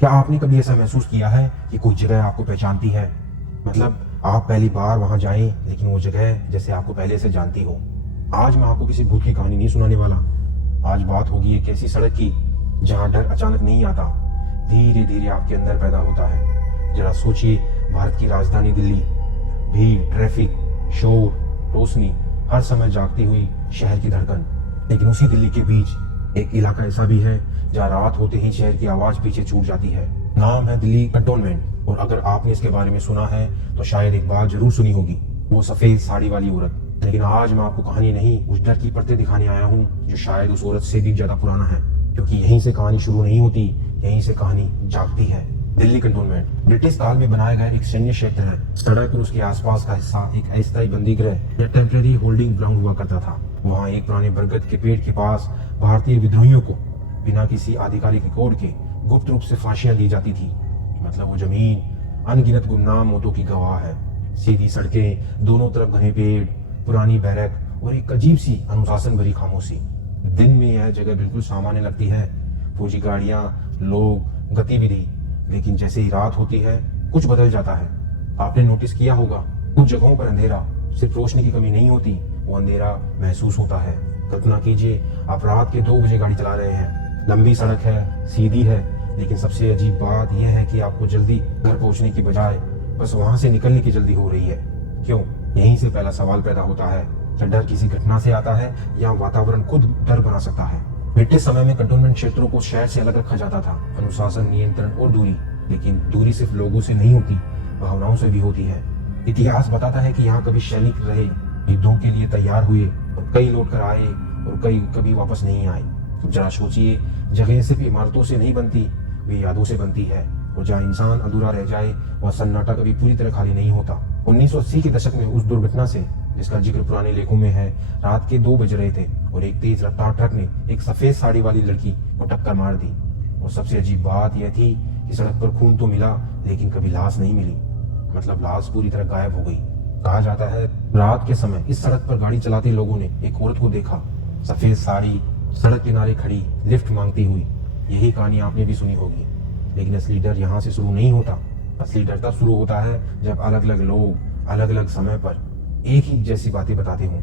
क्या आपने कभी ऐसा महसूस किया है कि कोई जगह आपको पहचानती है? मतलब आप पहली बार वहां जाएं लेकिन वो जगह जैसे आपको पहले से जानती हो। आज मैं आपको किसी भूत की कहानी नहीं सुनाने वाला। आज बात होगी एक ऐसी सड़क की जहां डर अचानक नहीं आता, धीरे धीरे आपके अंदर पैदा होता है। जरा सोचिए, भारत की राजधानी दिल्ली, भीड़, ट्रैफिक, शोर, रोशनी, हर समय जागती हुई शहर की धड़कन। लेकिन उसी दिल्ली के बीच एक इलाका ऐसा भी है जहाँ रात होते ही शहर की आवाज पीछे छूट जाती है। नाम है दिल्ली कंटोनमेंट। और अगर आपने इसके बारे में सुना है तो शायद एक बात जरूर सुनी होगी, वो सफेद साड़ी वाली औरत। लेकिन आज मैं आपको कहानी नहीं, उस डर की परतें दिखाने आया हूँ जो शायद उस औरत से भी ज्यादा पुराना है। क्योंकि यहीं से कहानी शुरू नहीं होती, यहीं से कहानी जागती है। दिल्ली कंटोनमेंट ब्रिटिश काल में बनाया गया एक सैन्य क्षेत्र है। सड़क और उसके आसपास का हिस्सा एक अस्थायी बंदीगृह या टेम्पररी होल्डिंग ग्राउंड हुआ करता था। वहाँ एक पुराने बरगद के पेड़ के पास भारतीय विद्रोहियों को बिना किसी आधिकारिक रिकॉर्ड के गुप्त रूप से फांसियां दी जाती थी। मतलब वो जमीन अनगिनत गुमनाम मौतों की गवाह है। सीधी सड़कें, दोनों तरफ घने पेड़, पुरानी बैरक और एक अजीब सी अनुशासन भरी खामोशी। दिन में यह जगह बिल्कुल सामान्य लगती है, फौजी गाड़ियां, लोग, गतिविधि। लेकिन जैसे ही रात होती है कुछ बदल जाता है। आपने नोटिस किया होगा, कुछ जगहों पर अंधेरा, सिर्फ रोशनी की कमी नहीं होती, वो अंधेरा महसूस होता है। कल्पना कीजिए, आप रात के 2 बजे गाड़ी चला रहे हैं, लंबी सड़क है, सीधी है, लेकिन सबसे अजीब बात यह है कि आपको जल्दी घर पहुंचने की बजाय बस वहां से निकलने की जल्दी हो रही है। क्यों? यहीं से पहला सवाल पैदा होता है, क्या डर किसी घटना से आता है या वातावरण खुद डर बना सकता है? ब्रिटिश समय में कंटोनमेंट क्षेत्रों को शहर से अलग रखा जाता था, अनुशासन, नियंत्रण और दूरी। लेकिन दूरी सिर्फ लोगों से नहीं होती, भावनाओं से भी होती है। इतिहास बताता है कि यहाँ कभी सैनिक रहे, युद्धों के लिए तैयार हुए, और कई लौट कर आए और कई कभी वापस नहीं आए। तो जरा सोचिए, जगह सिर्फ इमारतों से नहीं बनती, वे यादों से बनती है। और जहाँ इंसान अधूरा रह जाए वह सन्नाटा कभी पूरी तरह खाली नहीं होता। 1980 के दशक में उस दुर्घटना से, जिसका जिक्र पुराने लेखों में है, रात के 2 बज रहे थे और एक तेज रफ्तार ट्रक ने एक सफेद साड़ी वाली लड़की को टक्कर मार दी। और सबसे अजीब बात यह थी कि सड़क पर खून तो मिला लेकिन कभी लाश नहीं मिली। मतलब लाश पूरी तरह गायब हो गई। कहा जाता है रात के समय इस सड़क पर गाड़ी चलाते लोगों ने एक औरत को देखा, सफेद साड़ी, सड़क किनारे खड़ी, लिफ्ट मांगती हुई। यही कहानी आपने भी सुनी होगी। लेकिन असली डर यहाँ से शुरू नहीं होता। असली डर तब शुरू होता है जब अलग अलग लोग अलग अलग समय पर एक ही जैसी बातें बताते हों।